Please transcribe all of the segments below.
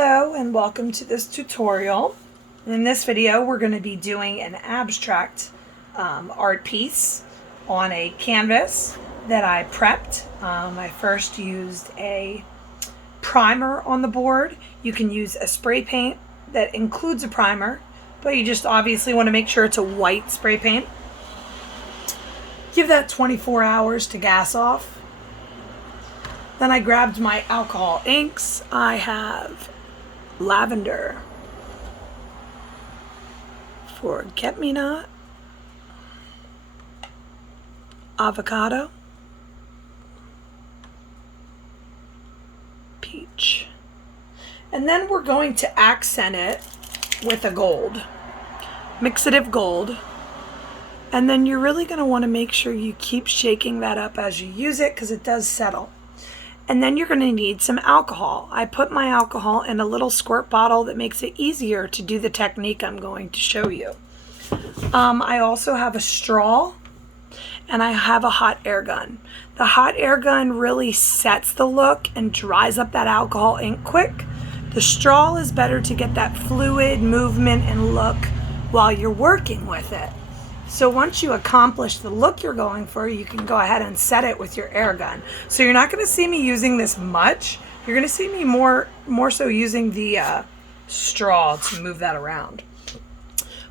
Hello and welcome to this tutorial. In this video we're going to be doing an abstract art piece on a canvas that I prepped. I first used a primer on the board. You can use a spray paint that includes a primer, but you just obviously want to make sure it's a white spray paint. Give that 24 hours to gas off. Then I grabbed my alcohol inks. I have lavender, forget-me-not, avocado, peach. And then we're going to accent it with a gold, mixative gold. And then you're really going to want to make sure you keep shaking that up as you use it because it does settle. And then you're going to need some alcohol. I put my alcohol in a little squirt bottle that makes it easier to do the technique I'm going to show you. I also have a straw and I have a hot air gun. The hot air gun really sets the look and dries up that alcohol ink quick. The straw is better to get that fluid movement and look while you're working with it. So once you accomplish the look you're going for, you can go ahead and set it with your air gun. So you're not going to see me using this much. You're going to see me more so using the straw to move that around.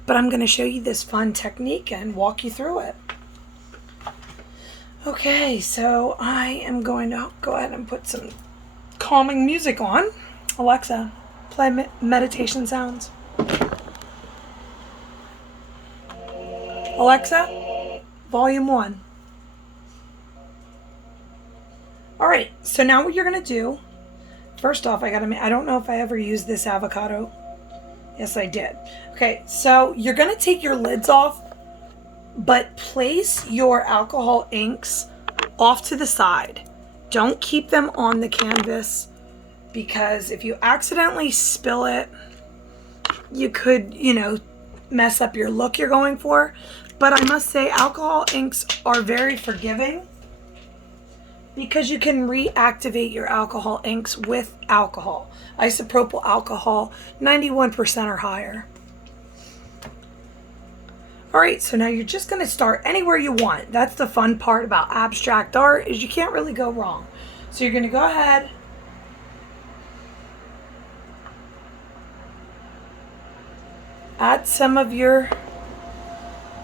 But I'm going to show you this fun technique and walk you through it. Okay, so I am going to go ahead and put some calming music on. Alexa, play meditation sounds. Alexa, volume 1. All right, so now what you're gonna do, first off, I don't know if I ever used this avocado. Yes, I did. Okay, so you're gonna take your lids off, but place your alcohol inks off to the side. Don't keep them on the canvas because if you accidentally spill it, you could, mess up your look you're going for. But I must say alcohol inks are very forgiving because you can reactivate your alcohol inks with alcohol. Isopropyl alcohol, 91% or higher. All right, so now you're just going to start anywhere you want. That's the fun part about abstract art is you can't really go wrong. So you're going to go ahead add some of your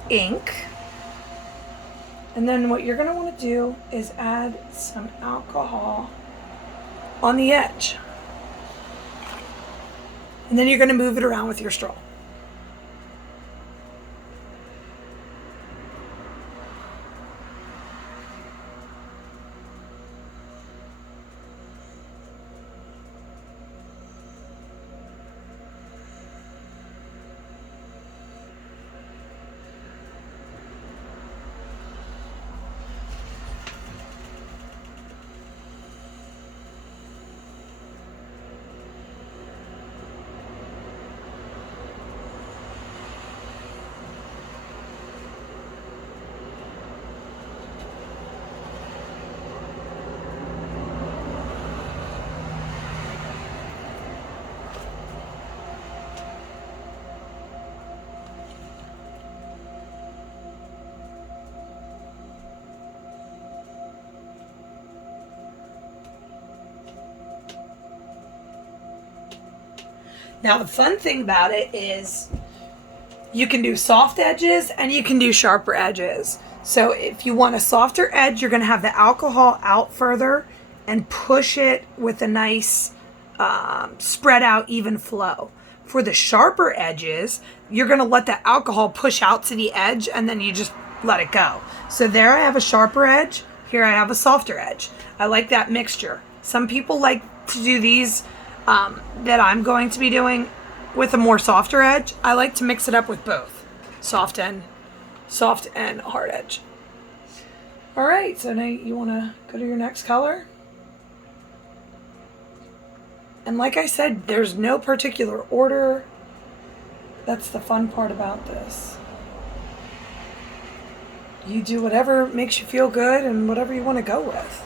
ink, and then what you're going to want to do is add some alcohol on the edge, and then you're going to move it around with your straw. Now the fun thing about it is you can do soft edges and you can do sharper edges. So if you want a softer edge, you're going to have the alcohol out further and push it with a nice spread out even flow. For the sharper edges, you're going to let the alcohol push out to the edge and then you just let it go. So there I have a sharper edge. Here I have a softer edge. I like that mixture. Some people like to do these that I'm going to be doing with a more softer edge. I like to mix it up with both soft and hard edge. All right, so now you want to go to your next color. And like I said, there's no particular order. That's the fun part about this. You do whatever makes you feel good and whatever you want to go with.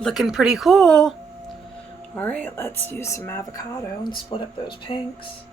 Looking pretty cool. All right, let's use some avocado and split up those pinks.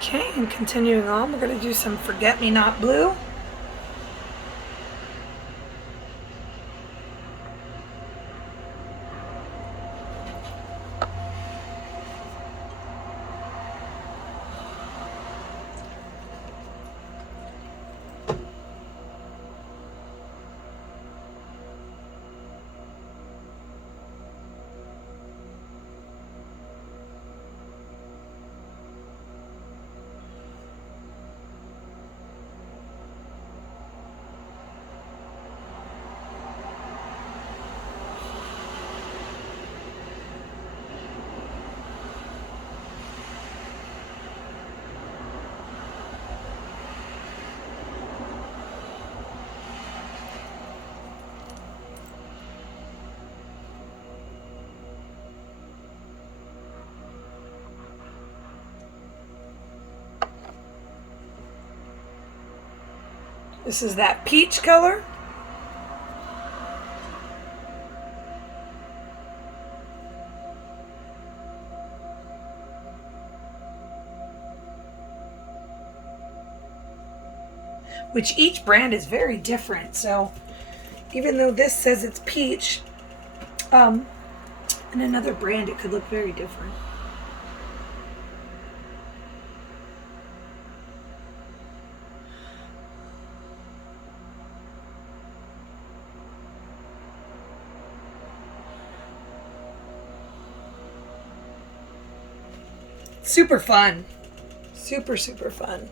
Okay, and continuing on, we're going to do some forget-me-not blue. This is that peach color. Which each brand is very different. So even though this says it's peach, in another brand it could look very different. Super fun. Super, super fun.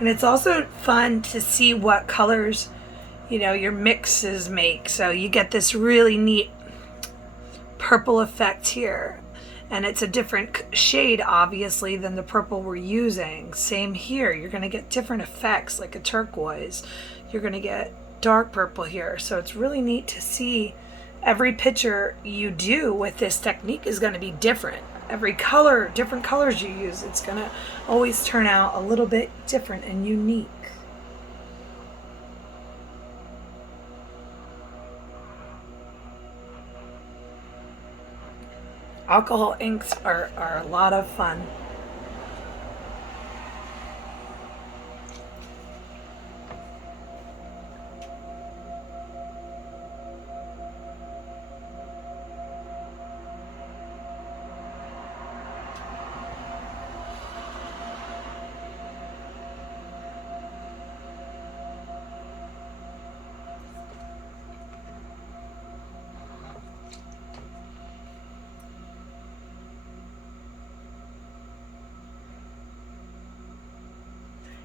And it's also fun to see what colors, your mixes make. So you get this really neat purple effect here. And it's a different shade, obviously, than the purple we're using. Same here. You're going to get different effects, like a turquoise. You're going to get dark purple here. So it's really neat to see every picture you do with this technique is going to be different. Every color, different colors you use, it's going to always turn out a little bit different and unique. Alcohol inks are a lot of fun.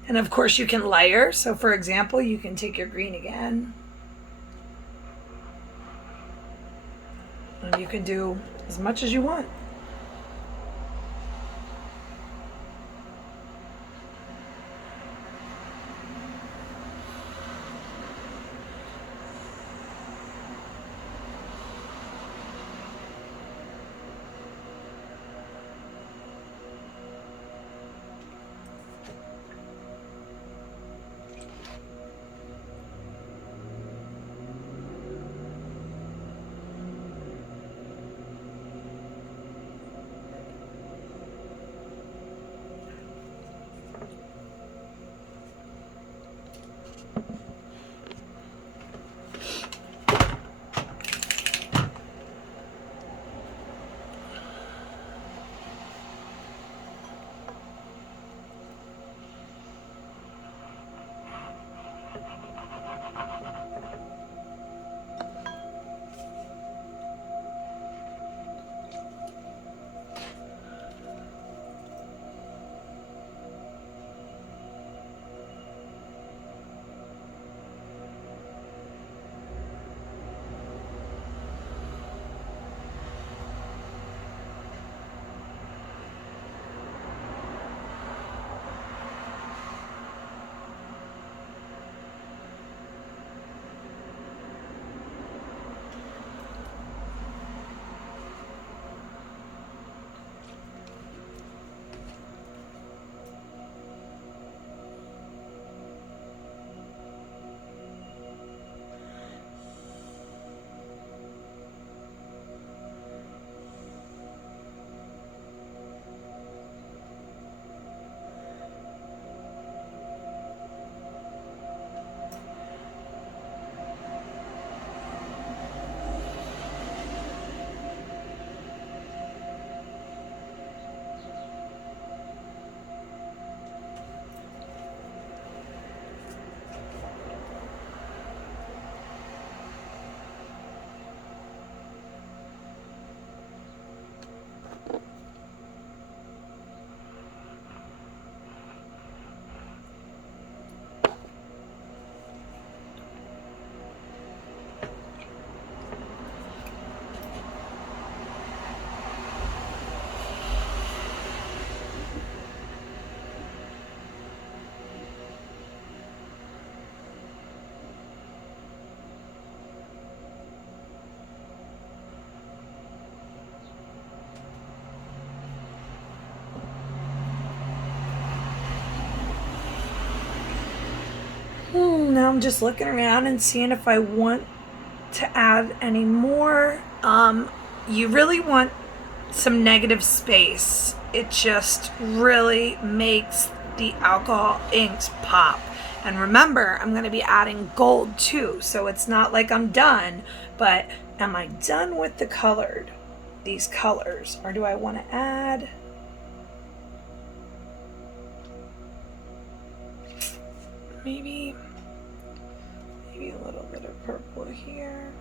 And of course you can layer. So for example, you can take your green again. And you can do as much as you want. Now I'm just looking around and seeing if I want to add any more. You really want some negative space. It just really makes the alcohol inks pop. And remember, I'm going to be adding gold too, so it's not like I'm done, but am I done with these colors, or do I want to add? Maybe a little bit of purple here.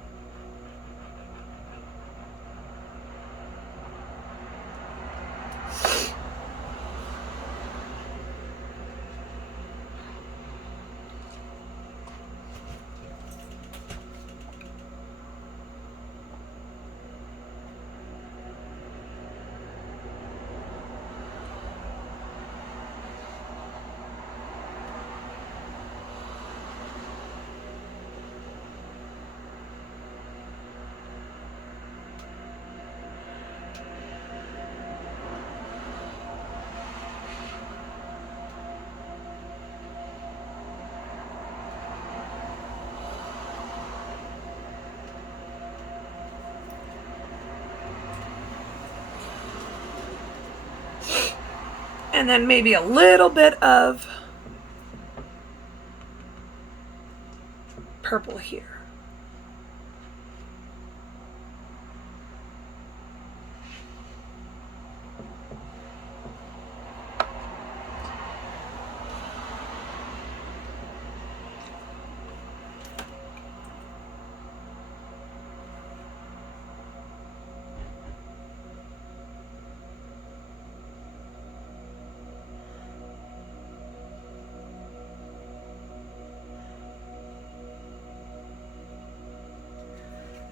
And then maybe a little bit of purple here.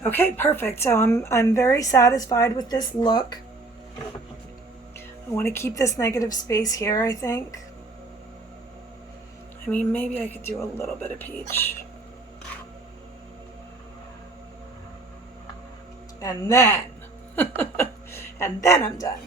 Okay, perfect. So I'm very satisfied with this look. I want to keep this negative space here, I think. I mean, maybe I could do a little bit of peach. And then, and then I'm done.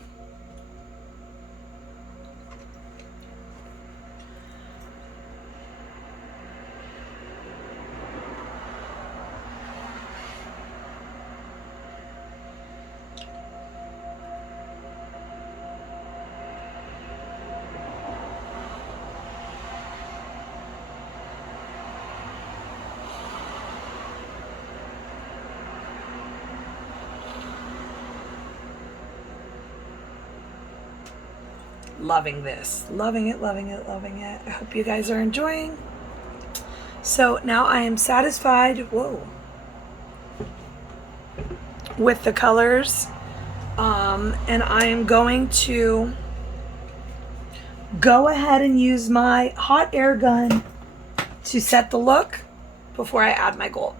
Loving this. Loving it, loving it, loving it. I hope you guys are enjoying. So now I am satisfied, whoa, with the colors. And I am going to go ahead and use my hot air gun to set the look before I add my gold.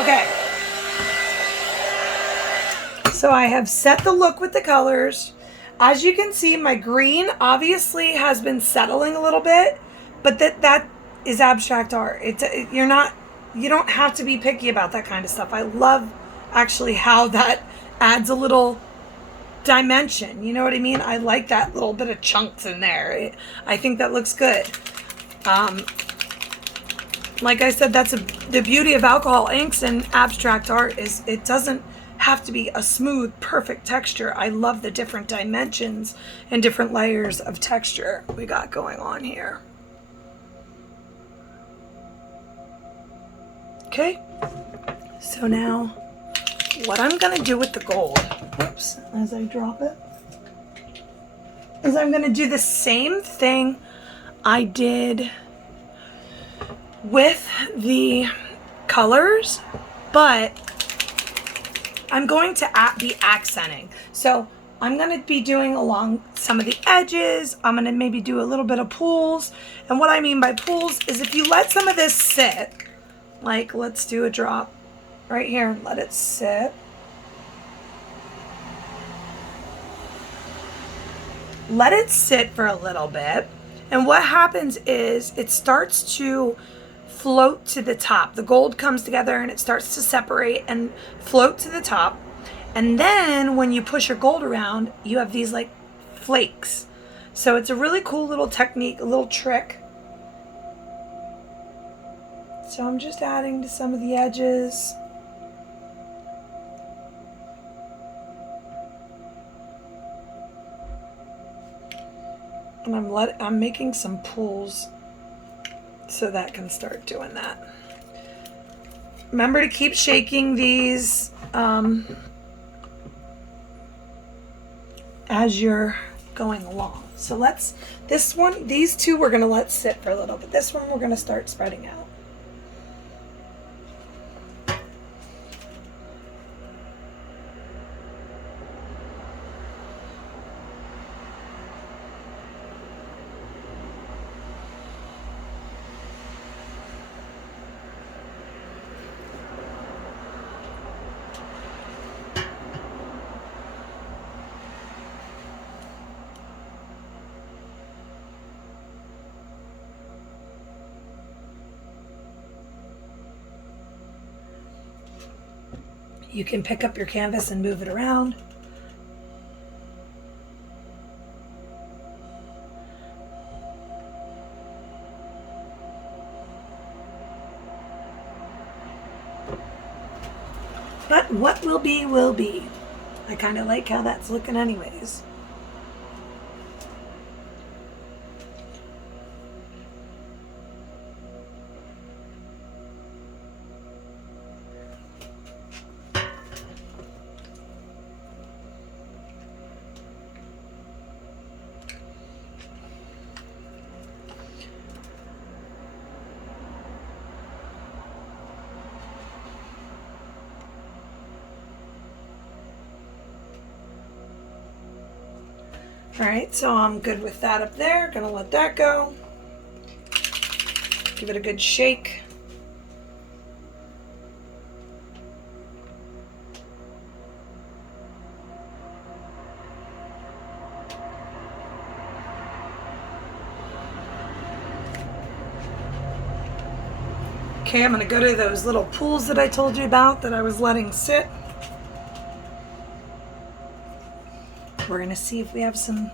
Okay. So I have set the look with the colors. As you can see, my green obviously has been settling a little bit, but that is abstract art. You don't have to be picky about that kind of stuff. I love actually how that adds a little dimension. You know what I mean? I like that little bit of chunks in there. I think that looks good. Like I said, that's the beauty of alcohol inks and abstract art is it doesn't have to be a smooth, perfect texture. I love the different dimensions and different layers of texture we got going on here. Okay, so now what I'm gonna do with the gold, whoops, as I drop it, is I'm gonna do the same thing I did with the colors, but I'm going to be accenting. So I'm going to be doing along some of the edges. I'm going to maybe do a little bit of pools. And what I mean by pools is if you let some of this sit, like let's do a drop right here and let it sit. Let it sit for a little bit. And what happens is it starts to float to the top. The gold comes together and it starts to separate and float to the top. And then when you push your gold around, you have these like flakes. So it's a really cool little technique, a little trick. So I'm just adding to some of the edges. And I'm making some pools so that can start doing that. Remember to keep shaking these as you're going along. So these two we're gonna let sit for a little bit. This one we're gonna start spreading out. You can pick up your canvas and move it around. But what will be, will be. I kind of like how that's looking anyways. All right, so I'm good with that up there. Gonna let that go. Give it a good shake. Okay, I'm gonna go to those little pools that I told you about that I was letting sit. We're gonna see if we have some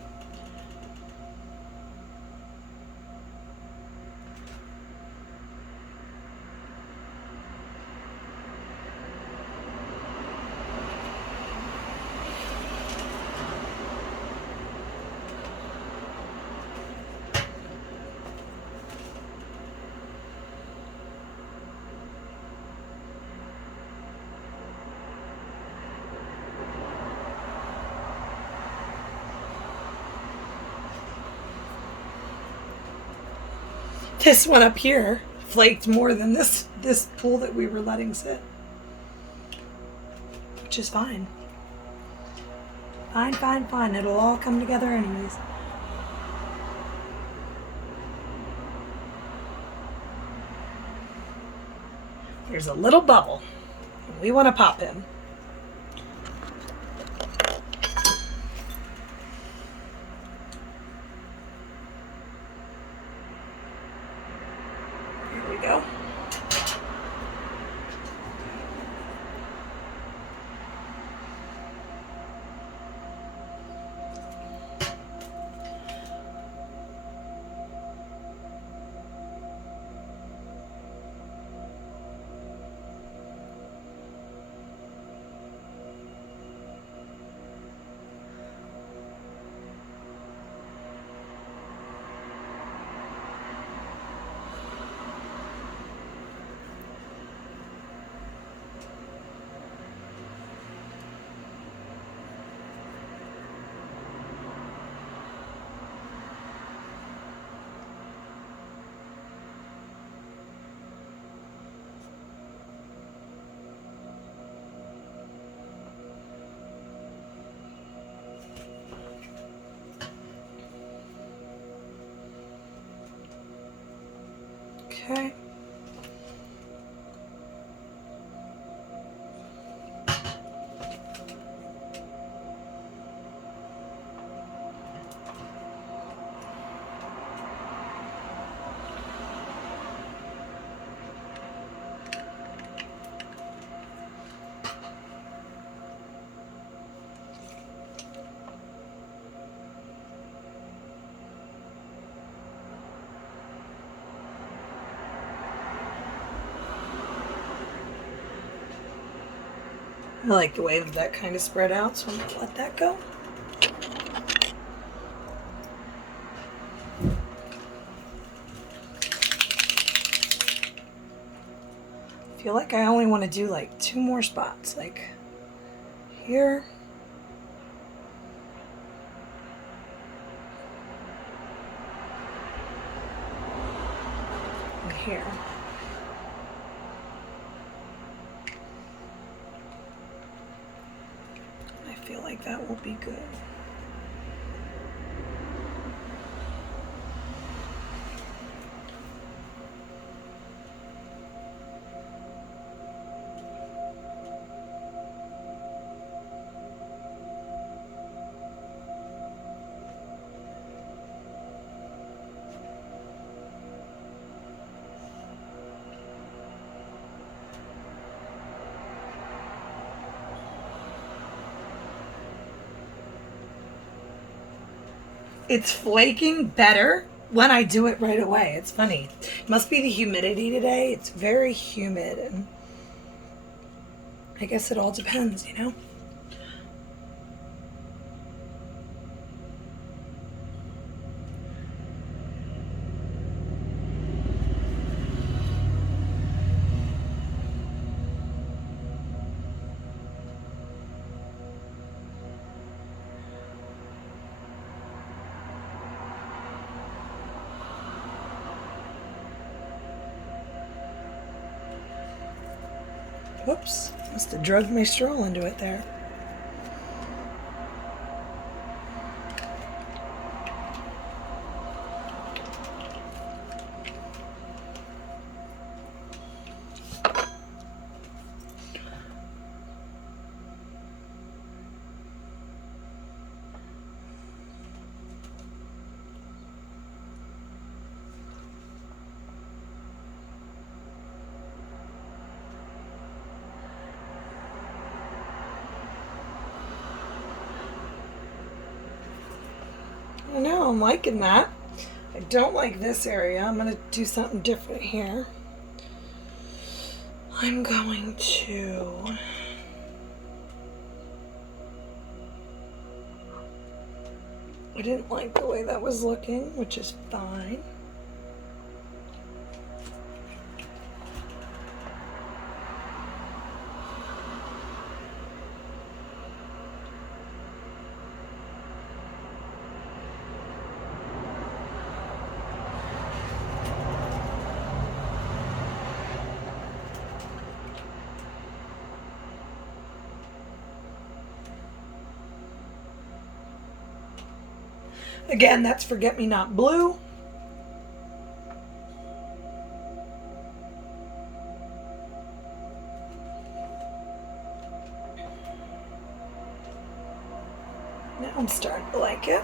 this one up here flaked more than this pool that we were letting sit, which is fine. Fine. It'll all come together anyways. There's a little bubble. We want to pop him. Here we go. Okay. I like the way that kind of spread out, so I'm going to let that go. I feel like I only want to do like 2 more spots, like here and here. I feel like that will be good. It's flaking better when I do it right away. It's funny. Must be the humidity today. It's very humid, and I guess it all depends, you know? Whoops, must have drugged my stroll into it there. I know, I'm liking that. I don't like this area. I'm going to do something different here. I'm going to... I didn't like the way that was looking, which is fine. Again, that's Forget-Me-Not Blue. Now I'm starting to like it.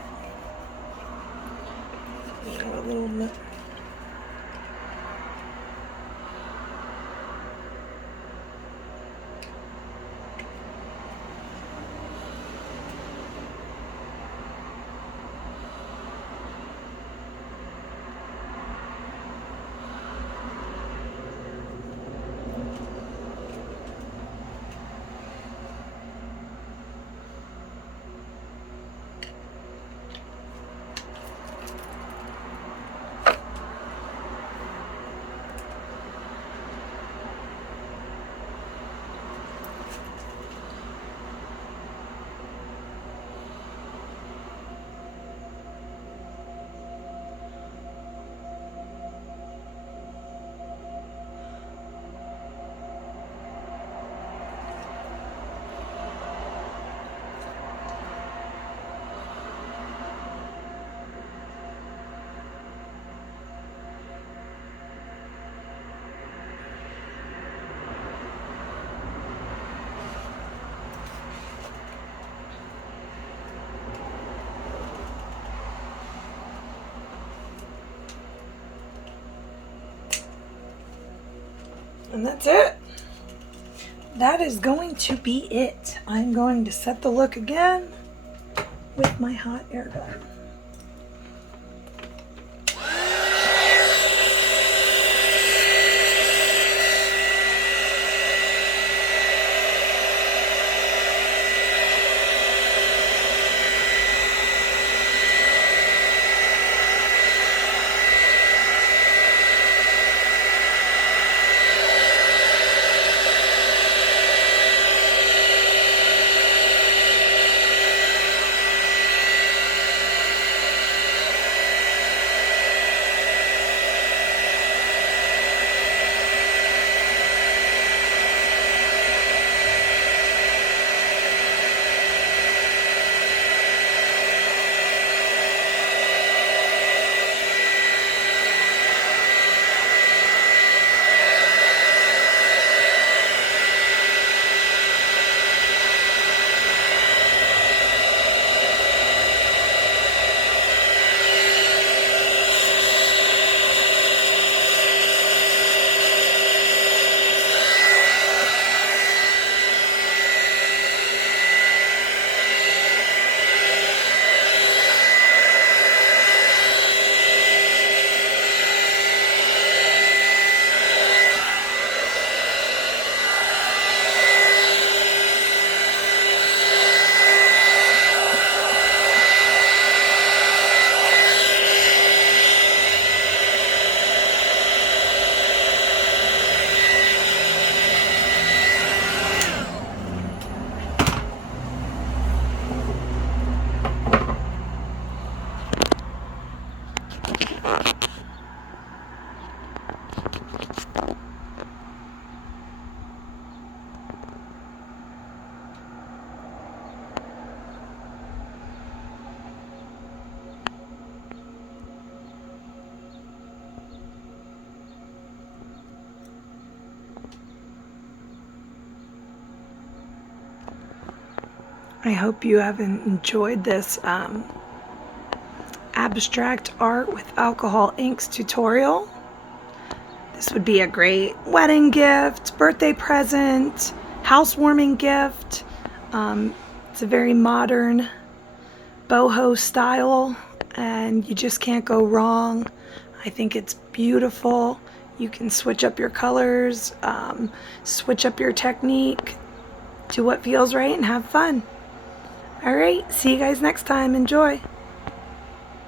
A little bit. And that's it. That is going to be it. I'm going to set the look again with my hot air gun. I hope you have enjoyed this abstract art with alcohol inks tutorial. This would be a great wedding gift, birthday present, housewarming gift. It's a very modern boho style, and you just can't go wrong. I think it's beautiful. You can switch up your colors, switch up your technique, do what feels right, and have fun. All right, see you guys next time. Enjoy.